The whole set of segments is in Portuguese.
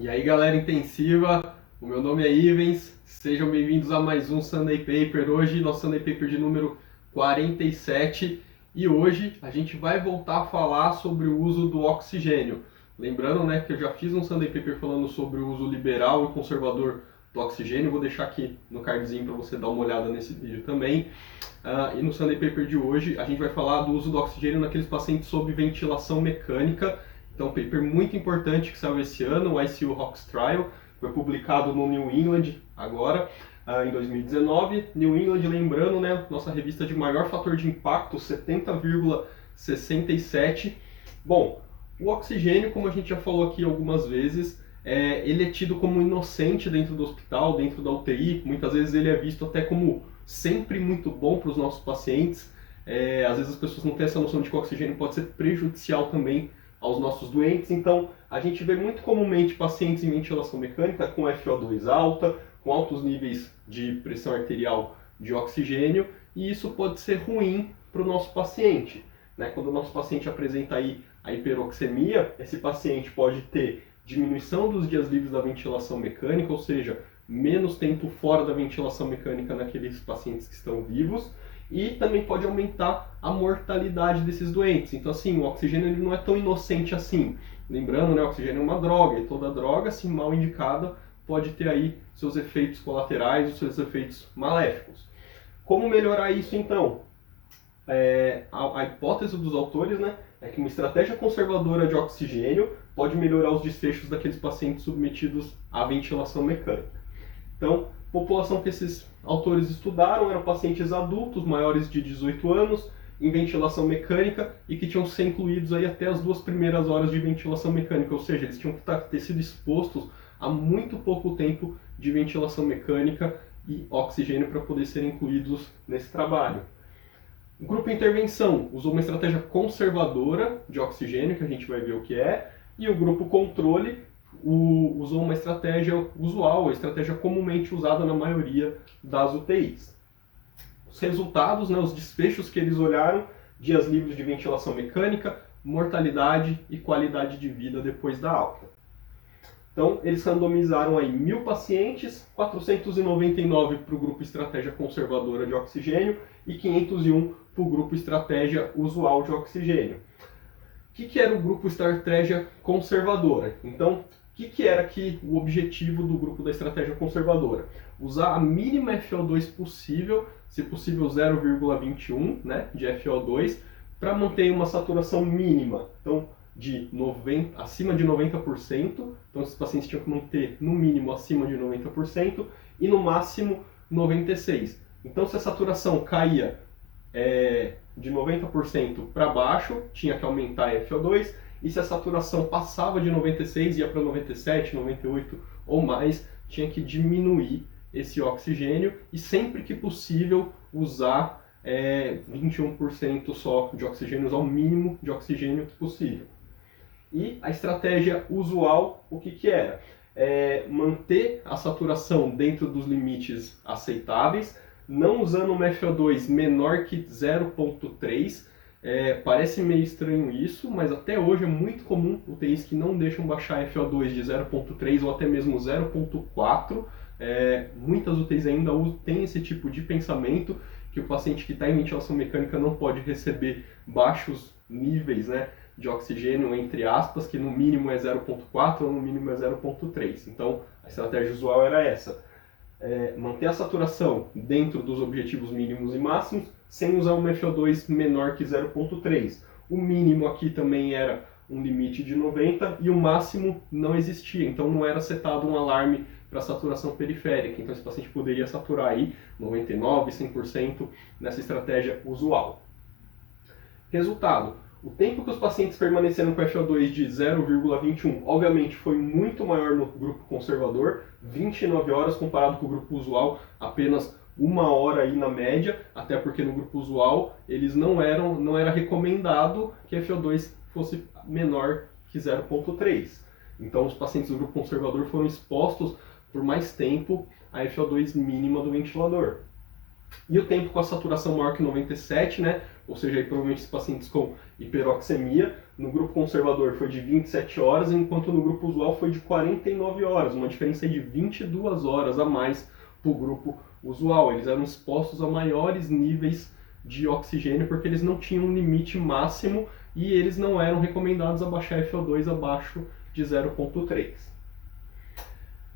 E aí, galera intensiva, o meu nome é Ivens, sejam bem-vindos a mais um Sunday Paper. Hoje, nosso Sunday Paper de número 47, e hoje a gente vai voltar a falar sobre o uso do oxigênio. Lembrando, né, que eu já fiz um Sunday Paper falando sobre o uso liberal e conservador do oxigênio, vou deixar aqui no cardzinho para você dar uma olhada nesse vídeo também. E no Sunday Paper de hoje a gente vai falar do uso do oxigênio naqueles pacientes sob ventilação mecânica. Então, um paper muito importante que saiu esse ano, o ICU ROX Trial, foi publicado no New England agora, em 2019. New England, lembrando, né, nossa revista de maior fator de impacto, 70,67. Bom, o oxigênio, como a gente já falou aqui algumas vezes, ele é tido como inocente dentro do hospital, dentro da UTI. Muitas vezes ele é visto até como sempre muito bom para os nossos pacientes. Às vezes as pessoas não têm essa noção de que o oxigênio pode ser prejudicial também aos nossos doentes. Então, a gente vê muito comumente pacientes em ventilação mecânica com FO2 alta, com altos níveis de pressão arterial de oxigênio, e isso pode ser ruim para o nosso paciente, né? Quando o nosso paciente apresenta aí a hiperoxemia, esse paciente pode ter diminuição dos dias livres da ventilação mecânica, ou seja, menos tempo fora da ventilação mecânica naqueles pacientes que estão vivos, e também pode aumentar a mortalidade desses doentes. Então, assim, o oxigênio ele não é tão inocente assim. Lembrando, né, o oxigênio é uma droga, e toda droga, se mal indicada, pode ter aí seus efeitos colaterais, os seus efeitos maléficos. Como melhorar isso, então? A hipótese dos autores, né, é que uma estratégia conservadora de oxigênio pode melhorar os desfechos daqueles pacientes submetidos à ventilação mecânica. Então, a população que esses autores estudaram eram pacientes adultos, maiores de 18 anos, em ventilação mecânica e que tinham que ser incluídos aí até as 2 primeiras horas de ventilação mecânica, ou seja, eles tinham que ter sido expostos a muito pouco tempo de ventilação mecânica e oxigênio para poder serem incluídos nesse trabalho. O grupo intervenção usou uma estratégia conservadora de oxigênio, que a gente vai ver o que é, e o grupo controle usou uma estratégia usual, a estratégia comumente usada na maioria das UTIs. Os resultados, né, os desfechos que eles olharam: dias livres de ventilação mecânica, mortalidade e qualidade de vida depois da alta. Então, eles randomizaram aí 1.000 pacientes, 499 para o grupo estratégia conservadora de oxigênio e 501 para o grupo estratégia usual de oxigênio. O que era o grupo estratégia conservadora? Então, o que era aqui o objetivo do grupo da estratégia conservadora? Usar a mínima FO2 possível, se possível 0,21, né, de FO2, para manter uma saturação mínima. Então, acima de 90%, então esses pacientes tinham que manter no mínimo acima de 90% e no máximo 96%. Então, se a saturação caía de 90% para baixo, tinha que aumentar a FO2, e se a saturação passava de 96% e ia para 97%, 98% ou mais, tinha que diminuir esse oxigênio e sempre que possível usar 21% só de oxigênio, usar o mínimo de oxigênio possível. E a estratégia usual, o que era? Manter a saturação dentro dos limites aceitáveis, não usando uma FO2 menor que 0,3. Parece meio estranho isso, mas até hoje é muito comum UTIs que não deixam baixar a FO2 de 0,3 ou até mesmo 0,4. Muitas UTIs ainda têm esse tipo de pensamento, que o paciente que está em ventilação mecânica não pode receber baixos níveis, né, de oxigênio, entre aspas, que no mínimo é 0,4 ou no mínimo é 0,3. Então, a estratégia usual era essa: manter a saturação dentro dos objetivos mínimos e máximos, sem usar uma FO2 menor que 0,3. O mínimo aqui também era um limite de 90 e o máximo não existia, então não era setado um alarme para saturação periférica. Então esse paciente poderia saturar aí 99%, 100% nessa estratégia usual. Resultado: o tempo que os pacientes permaneceram com FO2 de 0,21, obviamente foi muito maior no grupo conservador, 29 horas, comparado com o grupo usual, apenas 1 hora aí na média, até porque no grupo usual eles não era recomendado que a FO2 fosse menor que 0,3. Então os pacientes do grupo conservador foram expostos por mais tempo à FO2 mínima do ventilador. E o tempo com a saturação maior que 97, né, ou seja, aí, provavelmente esses pacientes com hiperoxemia. No grupo conservador foi de 27 horas, enquanto no grupo usual foi de 49 horas, uma diferença de 22 horas a mais para o grupo usual. Eles eram expostos a maiores níveis de oxigênio porque eles não tinham um limite máximo e eles não eram recomendados a baixar FO2 abaixo de 0,3.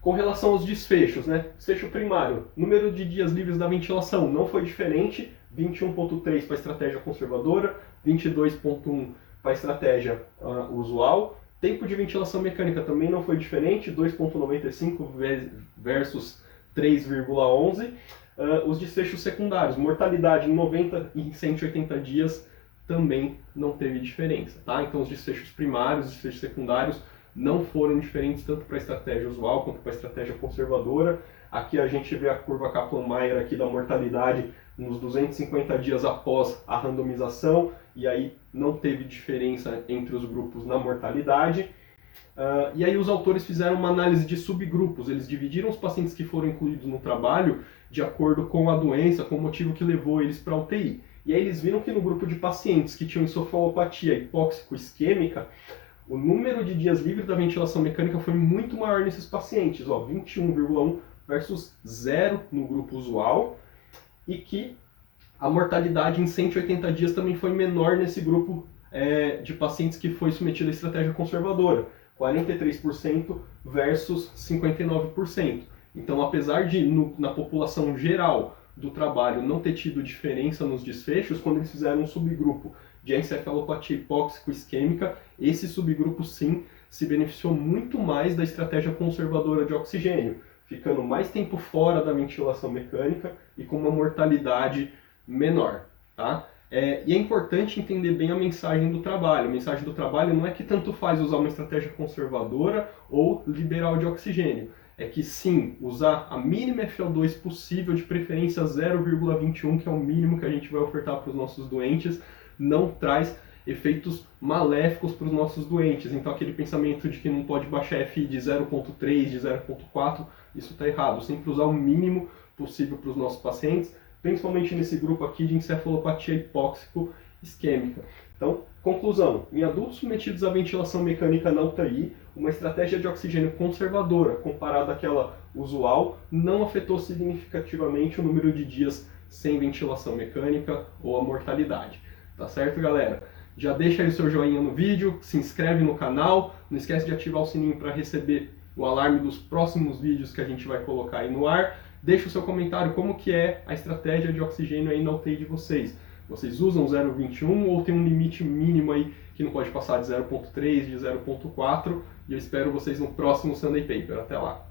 Com relação aos desfechos, né? Desfecho primário, número de dias livres da ventilação não foi diferente, 21,3 para a estratégia conservadora, 22,1 para a estratégia usual. Tempo de ventilação mecânica também não foi diferente, 2,95 versus 3,11. Os desfechos secundários, mortalidade em 90 e 180 dias também não teve diferença, tá? Então os desfechos primários, os desfechos secundários não foram diferentes tanto para a estratégia usual quanto para a estratégia conservadora. Aqui a gente vê a curva Kaplan-Meier aqui da mortalidade nos 250 dias após a randomização, e aí não teve diferença entre os grupos na mortalidade. E aí os autores fizeram uma análise de subgrupos, eles dividiram os pacientes que foram incluídos no trabalho de acordo com a doença, com o motivo que levou eles para a UTI. E aí eles viram que no grupo de pacientes que tinham encefalopatia hipóxico-isquêmica, o número de dias livres da ventilação mecânica foi muito maior nesses pacientes, 21,1 versus 0 no grupo usual, e que a mortalidade em 180 dias também foi menor nesse grupo de pacientes que foi submetido à estratégia conservadora, 43% versus 59%. Então, apesar de na população geral do trabalho não ter tido diferença nos desfechos, quando eles fizeram um subgrupo de encefalopatia hipóxico-isquêmica, esse subgrupo sim se beneficiou muito mais da estratégia conservadora de oxigênio, ficando mais tempo fora da ventilação mecânica e com uma mortalidade menor, tá? E é importante entender bem a mensagem do trabalho. A mensagem do trabalho não é que tanto faz usar uma estratégia conservadora ou liberal de oxigênio. É que sim, usar a mínima FO2 possível, de preferência 0,21, que é o mínimo que a gente vai ofertar para os nossos doentes, não traz efeitos maléficos para os nossos doentes. Então aquele pensamento de que não pode baixar FI de 0,3, de 0,4, isso está errado. Sempre usar o mínimo possível para os nossos pacientes, principalmente nesse grupo aqui de encefalopatia hipóxico-isquêmica. Então, conclusão, em adultos submetidos à ventilação mecânica na UTI, uma estratégia de oxigênio conservadora, comparada àquela usual, não afetou significativamente o número de dias sem ventilação mecânica ou a mortalidade. Tá certo, galera? Já deixa aí o seu joinha no vídeo, se inscreve no canal, não esquece de ativar o sininho para receber o alarme dos próximos vídeos que a gente vai colocar aí no ar. Deixa o seu comentário como que é a estratégia de oxigênio aí na UTI de vocês. Vocês usam 0,21 ou tem um limite mínimo aí que não pode passar de 0,3, de 0,4? E eu espero vocês no próximo Sunday Paper. Até lá!